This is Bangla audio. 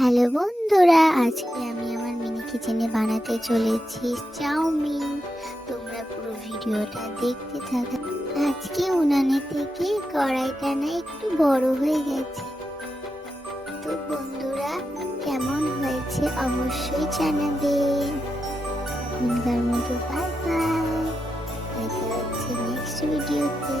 হ্যালো বন্ধুরা, আজকে আমি আমার মিনি কিচেনে বানাতে চলেছি চাউমিন। তোমরা পুরো ভিডিওটা দেখতে থাকো। আজকে উনানে থেকে কড়াইটা না একটু বড় হয়ে গেছে। তো বন্ধুরা, কেমন হয়েছে অবশ্যই জানাবেন। এখনকার মতো বাই বাই, দেখা হচ্ছে নেক্সট ভিডিওতে।